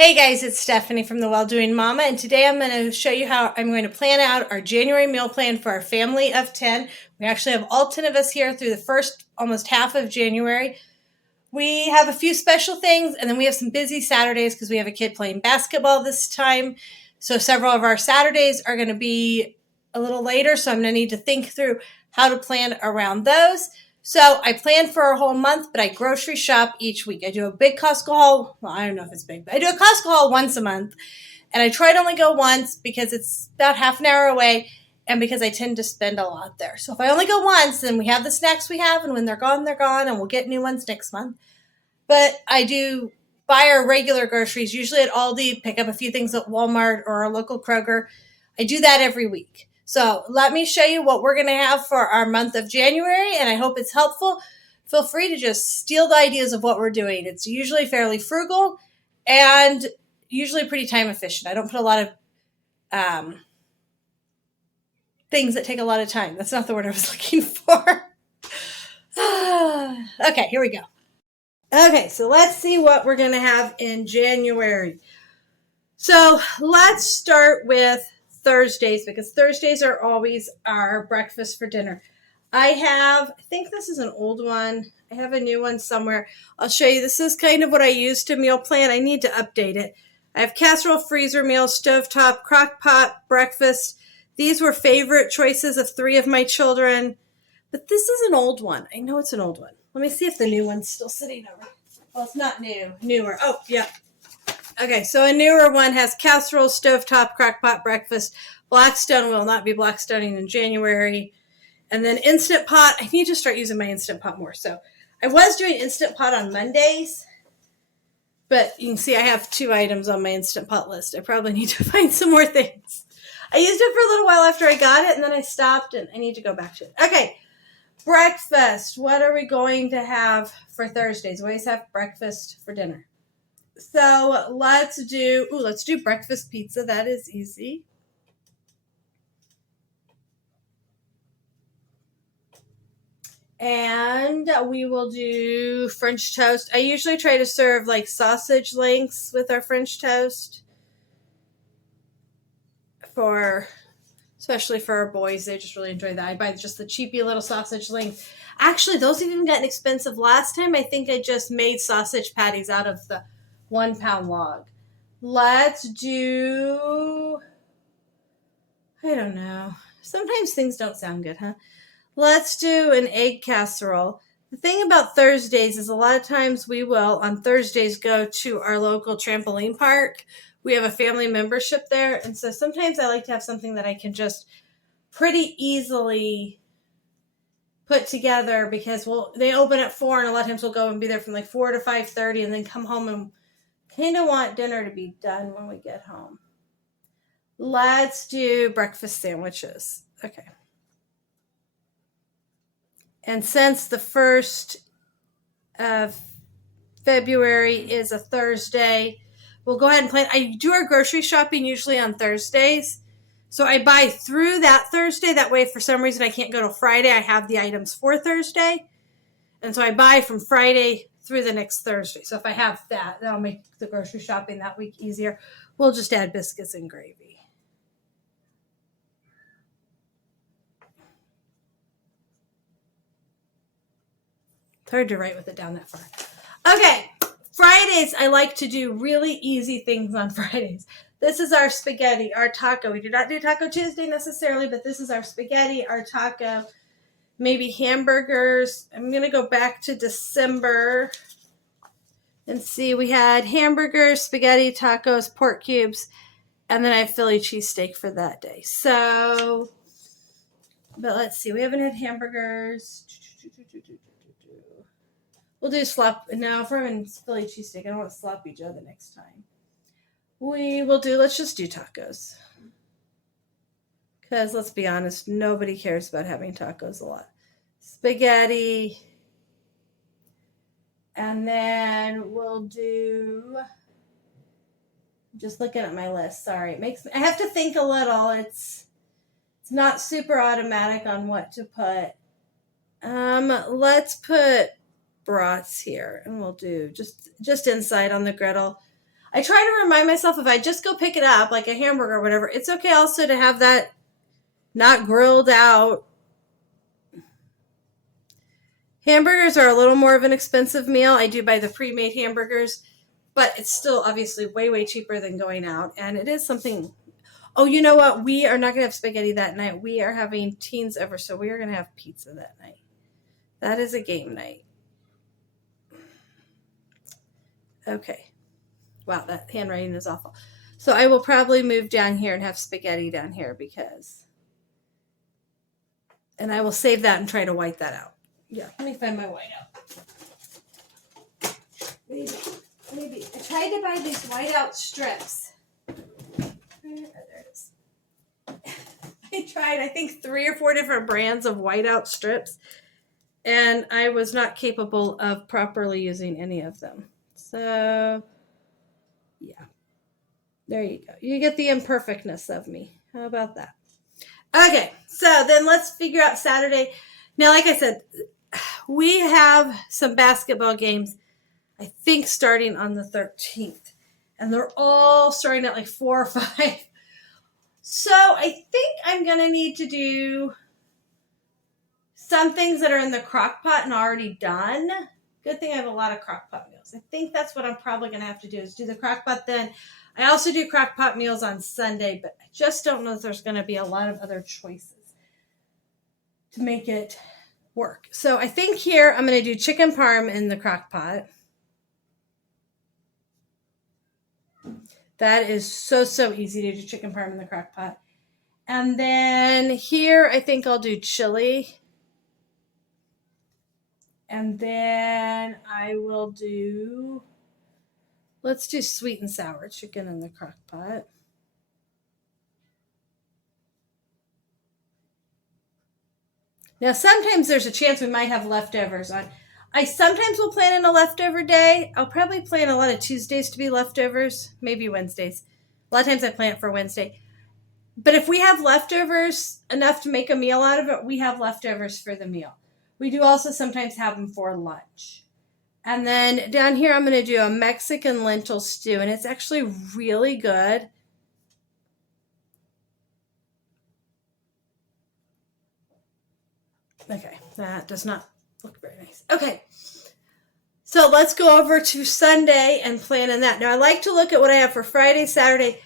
Hey guys, it's Stephanie from The Well-Doing Mama, and today I'm going to show you how I'm going to plan out our January meal plan for our family of 10. We actually have all 10 of us here through the first almost half of January. We have a few special things, and then we have some busy Saturdays because we have a kid playing basketball this time. So several of our Saturdays are going to be a little later, so I'm going to need to think through how to plan around those. So I plan for a whole month, but I grocery shop each week. I do a big Costco haul. Well, I don't know if it's big, but I do a Costco haul once a month. And I try to only go once because it's about half an hour away and because I tend to spend a lot there. So if I only go once, then we have the snacks we have, and when they're gone, and we'll get new ones next month. But I do buy our regular groceries, usually at Aldi, pick up a few things at Walmart or our local Kroger. I do that every week. So let me show you what we're going to have for our month of January, and I hope it's helpful. Feel free to just steal the ideas of what we're doing. It's usually fairly frugal and usually pretty time efficient. I don't put a lot of things that take a lot of time. That's not the word I was looking for. Okay, here we go. Okay, so let's see what we're going to have in January. So let's start with Thursdays, because Thursdays are always our breakfast for dinner. I think this is an old one. I have a new one somewhere. I'll show you. This is kind of what I use to meal plan. I need to update it. I have casserole, freezer meal, stovetop, crock pot, breakfast. These were favorite choices of 3 of my children. But this is an old one. I know it's an old one. Let me see if the new one's still sitting over. Well, it's not new. Newer. Oh, yeah. Okay, so a newer one has casserole, stovetop, crockpot, breakfast. Blackstone will not be Blackstoning in January. And then Instant Pot. I need to start using my Instant Pot more. So I was doing Instant Pot on Mondays, but you can see I have 2 items on my Instant Pot list. I probably need to find some more things. I used it for a little while after I got it, and then I stopped, and I need to go back to it. Okay, breakfast. What are we going to have for Thursdays? We always have breakfast for dinner. So let's do breakfast pizza. That is easy. And we will do French toast. I usually try to serve like sausage links with our French toast. Especially for our boys, they just really enjoy that. I buy just the cheapy little sausage links. Actually, those have even gotten expensive. Last time, I think I just made sausage patties out of the 1-pound log. Let's do, I don't know. Sometimes things don't sound good, huh? Let's do an egg casserole. The thing about Thursdays is a lot of times we will, on Thursdays, go to our local trampoline park. We have a family membership there, and so sometimes I like to have something that I can just pretty easily put together because they open at 4, and a lot of times we'll go and be there from like 4 to 5:30 and then come home and kind of want dinner to be done when we get home. Let's do breakfast sandwiches. Okay. And since the 1st of February is a Thursday, we'll go ahead and plan. I do our grocery shopping usually on Thursdays. So I buy through that Thursday. That way, if for some reason I can't go to Friday, I have the items for Thursday. And so I buy from Friday through the next Thursday. So if I have that, that'll make the grocery shopping that week easier. We'll just add biscuits and gravy. It's hard to write with it down that far. Okay, Fridays, I like to do really easy things on Fridays. This is our spaghetti, our taco. We do not do Taco Tuesday necessarily, but this is our spaghetti, our taco, maybe hamburgers. I'm going to go back to December and see. We had hamburgers, spaghetti, tacos, pork cubes, and then I have Philly cheesesteak for that day. So, but let's see. We haven't had hamburgers. We'll do no, if we're having Philly cheesesteak, I don't want sloppy Joe the next time. Let's just do tacos. Because let's be honest, nobody cares about having tacos a lot. Spaghetti. And then we'll do, just looking at my list, sorry. I have to think a little. It's not super automatic on what to put. Let's put brats here, and we'll do just inside on the griddle. I try to remind myself if I just go pick it up, like a hamburger or whatever, it's okay also to have that not grilled out. Hamburgers are a little more of an expensive meal. I do buy the pre-made hamburgers, but it's still obviously way, way cheaper than going out. And it is something. Oh, you know what? We are not going to have spaghetti that night. We are having teens over, so we are going to have pizza that night. That is a game night. Okay. Wow, that handwriting is awful. So I will probably move down here and have spaghetti down here because... And I will save that and try to white that out. Yeah, let me find my whiteout. Maybe. I tried to buy these whiteout strips. There it is. I tried, I think, 3 or 4 different brands of whiteout strips, and I was not capable of properly using any of them. So, yeah. There you go. You get the imperfectness of me. How about that? Okay, so then let's figure out Saturday. Now, like I said, we have some basketball games, I think, starting on the 13th. And they're all starting at like 4 or 5. So I think I'm going to need to do some things that are in the crock pot and already done. Good thing I have a lot of crock pot meals. I think that's what I'm probably going to have to do is do the crock pot then. I also do crock pot meals on Sunday, but I just don't know if there's going to be a lot of other choices to make it work. So I think here I'm going to do chicken parm in the crock pot. That is so easy to do chicken parm in the crock pot. And then here I think I'll do chili. And then I will do, let's do sweet and sour chicken in the crock pot. Now, sometimes there's a chance we might have leftovers on. I sometimes will plan in a leftover day. I'll probably plan a lot of Tuesdays to be leftovers, maybe Wednesdays. A lot of times I plan it for Wednesday. But if we have leftovers enough to make a meal out of it, we have leftovers for the meal. We do also sometimes have them for lunch. And then down here, I'm going to do a Mexican lentil stew, and it's actually really good. Okay, that does not look very nice. Okay, so let's go over to Sunday and plan on that. Now, I like to look at what I have for Friday, Saturday,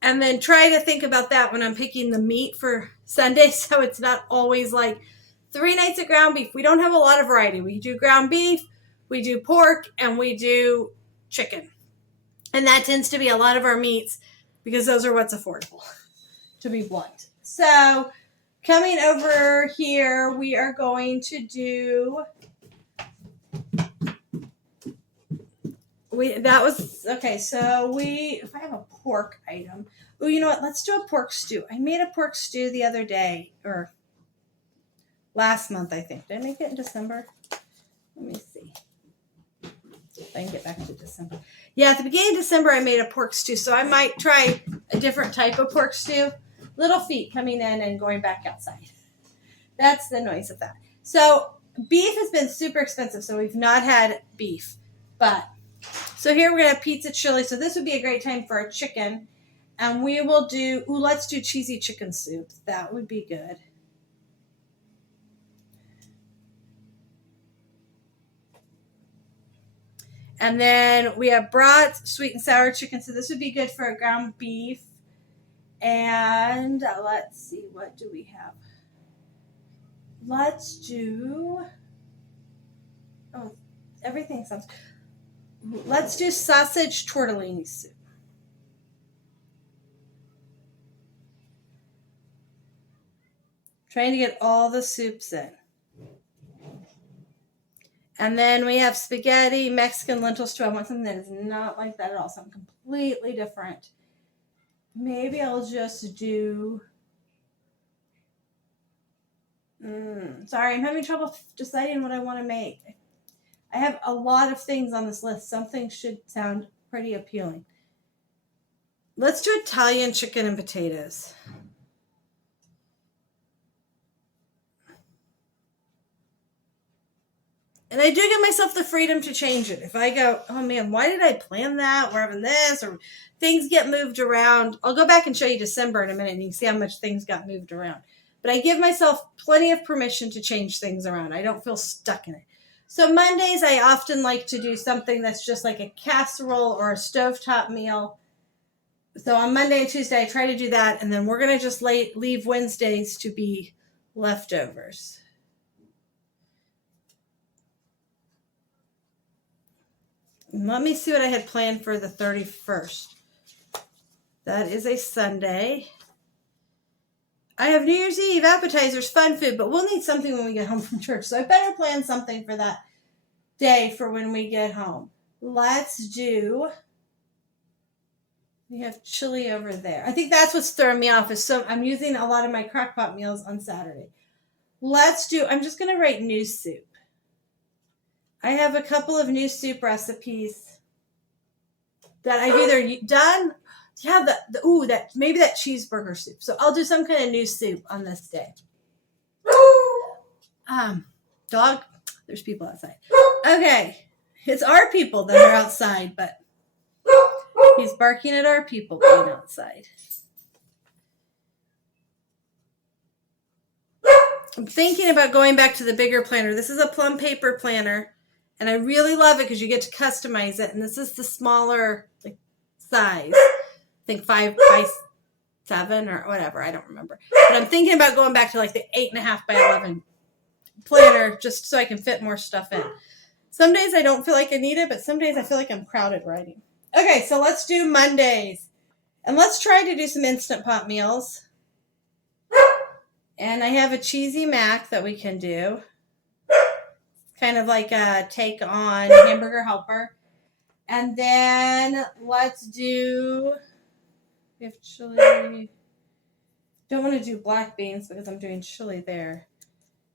and then try to think about that when I'm picking the meat for Sunday, so it's not always like 3 nights of ground beef. We don't have a lot of variety. We do ground beef, we do pork, and we do chicken. And that tends to be a lot of our meats because those are what's affordable, to be blunt. So coming over here, we are going to do, if I have a pork item, oh, you know what, let's do a pork stew. I made a pork stew the other day, or last month, I think. Did I make it in December? Let me see if I can get back to December. Yeah, at the beginning of December, I made a pork stew, so I might try a different type of pork stew. Little feet coming in and going back outside. That's the noise of that. So beef has been super expensive, so we've not had beef. But so here we're going to have pizza chili. So this would be a great time for a chicken. And we will do, let's do cheesy chicken soup. That would be good. And then we have brats, sweet and sour chicken. So this would be good for a ground beef. And let's see, what do we have? Let's do, everything sounds, let's do sausage tortellini soup. Trying to get all the soups in. And then we have spaghetti, Mexican lentil stew. I want something that is not like that at all, something completely different. Maybe I'll just do, sorry, I'm having trouble deciding what I want to make. I have a lot of things on this list. Something should sound pretty appealing. Let's do Italian chicken and potatoes. And I do give myself the freedom to change it. If I go, oh man, why did I plan that? We're having this, or things get moved around. I'll go back and show you December in a minute and you can see how much things got moved around. But I give myself plenty of permission to change things around. I don't feel stuck in it. So Mondays, I often like to do something that's just like a casserole or a stovetop meal. So on Monday and Tuesday, I try to do that. And then we're going to just leave Wednesdays to be leftovers. Let me see what I had planned for the 31st. That is a Sunday. I have New Year's Eve, appetizers, fun food, but we'll need something when we get home from church. So I better plan something for that day for when we get home. Let's do, we have chili over there. I think that's what's throwing me off, is so I'm using a lot of my crock-pot meals on Saturday. Let's do, I'm just going to write new soup. I have a couple of new soup recipes that I've either done. Yeah, maybe that cheeseburger soup. So I'll do some kind of new soup on this day. Dog, there's people outside. Okay, it's our people that are outside, but he's barking at our people being outside. I'm thinking about going back to the bigger planner. This is a Plum Paper planner. And I really love it because you get to customize it. And this is the smaller size. I think 5 by 7 or whatever. I don't remember. But I'm thinking about going back to like the 8.5 by 11 planner just so I can fit more stuff in. Some days I don't feel like I need it, but some days I feel like I'm crowded writing. Okay, so let's do Mondays. And let's try to do some Instant Pot meals. And I have a cheesy mac that we can do. Kind of like a take on Hamburger Helper. And then let's do, we have chili. Don't want to do black beans because I'm doing chili there.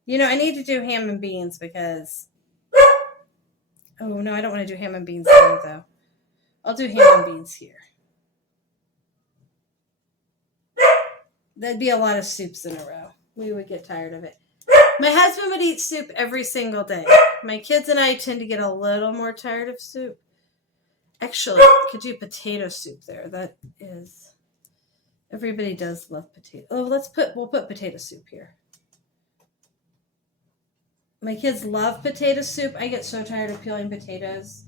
You know, I need to do ham and beans because, oh no, I don't want to do ham and beans there though. I'll do ham and beans here. That'd be a lot of soups in a row. We would get tired of it. My husband would eat soup every single day. My kids and I tend to get a little more tired of soup. Actually, I could do potato soup there. That is, everybody does love potato. Oh, we'll put potato soup here. My kids love potato soup. I get so tired of peeling potatoes.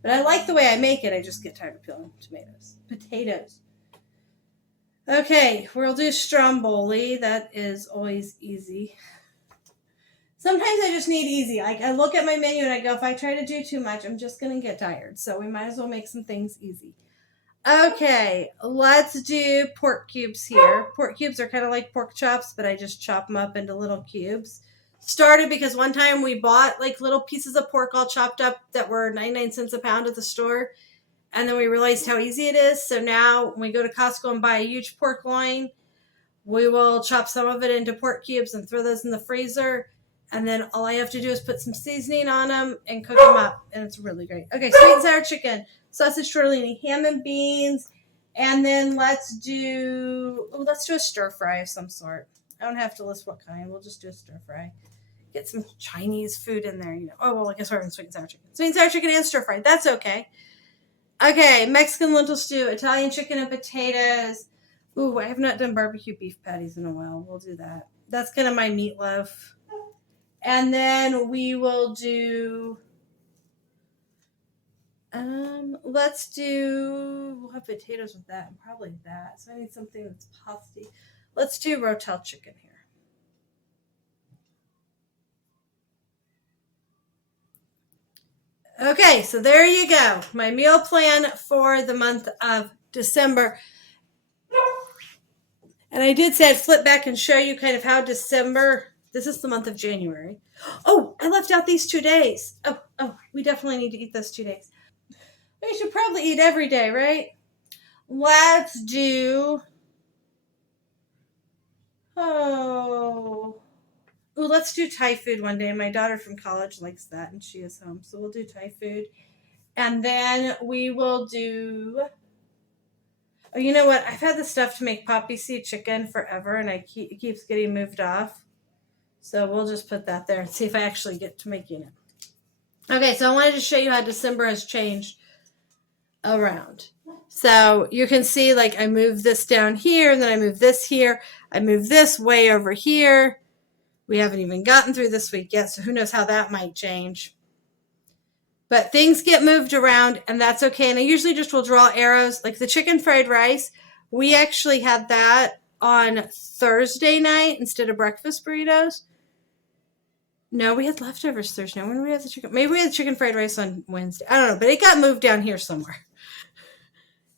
But I like the way I make it. I just get tired of peeling potatoes. Okay, we'll do stromboli. That is always easy. Sometimes I just need easy. I look at my menu and I go, if I try to do too much, I'm just going to get tired. So we might as well make some things easy. Okay, let's do pork cubes here. Pork cubes are kind of like pork chops, but I just chop them up into little cubes. Started because one time we bought like little pieces of pork all chopped up that were 99 cents a pound at the store. And then we realized how easy it is. So now when we go to Costco and buy a huge pork loin, we will chop some of it into pork cubes and throw those in the freezer. And then all I have to do is put some seasoning on them and cook them up. And it's really great. Okay, sweet and sour chicken, sausage tortellini, ham and beans. And then let's do a stir fry of some sort. I don't have to list what kind. We'll just do a stir fry. Get some Chinese food in there. You know. Oh, well, I guess we're having sweet and sour chicken. Sweet and sour chicken and stir fry. That's okay. Okay, Mexican lentil stew, Italian chicken and potatoes. Ooh, I have not done barbecue beef patties in a while. We'll do that. That's kind of my meatloaf. And then we will do, we'll have potatoes with that and probably that. So I need something that's pasty. Let's do rotel chicken here. Okay, so there you go. My meal plan for the month of December. And I did say I'd flip back and show you kind of how December, this is the month of January. Oh, I left out these 2 days. Oh, we definitely need to eat those 2 days. We should probably eat every day, right? Let's do, let's do Thai food one day. My daughter from college likes that, and she is home. So we'll do Thai food. And then we will do, oh, you know what? I've had the stuff to make poppy seed chicken forever, and it keeps getting moved off. So we'll just put that there and see if I actually get to making it. Okay, so I wanted to show you how December has changed around. So you can see, like, I move this down here, and then I move this here. I move this way over here. We haven't even gotten through this week yet, so who knows how that might change. But things get moved around, and that's okay. And I usually just will draw arrows. Like the chicken fried rice, we actually had that on Thursday night instead of breakfast burritos. No, we had leftovers Thursday night. When did we have the chicken? Maybe we had chicken fried rice on Wednesday. I don't know, but it got moved down here somewhere.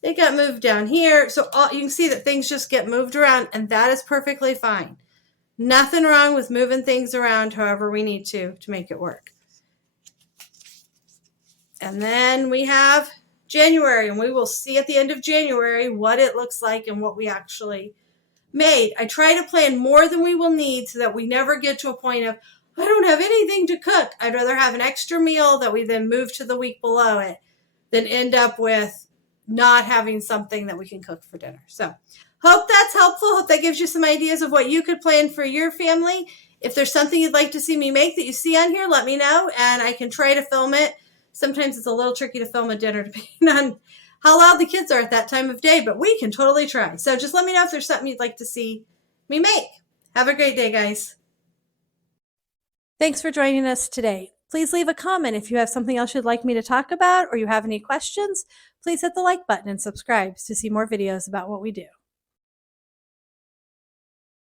It got moved down here. So you can see that things just get moved around, and that is perfectly fine. Nothing wrong with moving things around however we need to make it work. And then we have January, and we will see at the end of January what it looks like and what we actually made. I try to plan more than we will need so that we never get to a point of, I don't have anything to cook. I'd rather have an extra meal that we then move to the week below it than end up with not having something that we can cook for dinner. So hope that's helpful. Hope that gives you some ideas of what you could plan for your family. If there's something you'd like to see me make that you see on here, let me know, and I can try to film it. Sometimes it's a little tricky to film a dinner depending on how loud the kids are at that time of day, but we can totally try. So just let me know if there's something you'd like to see me make. Have a great day, guys. Thanks for joining us today. Please leave a comment if you have something else you'd like me to talk about or you have any questions. Please hit the like button and subscribe to see more videos about what we do.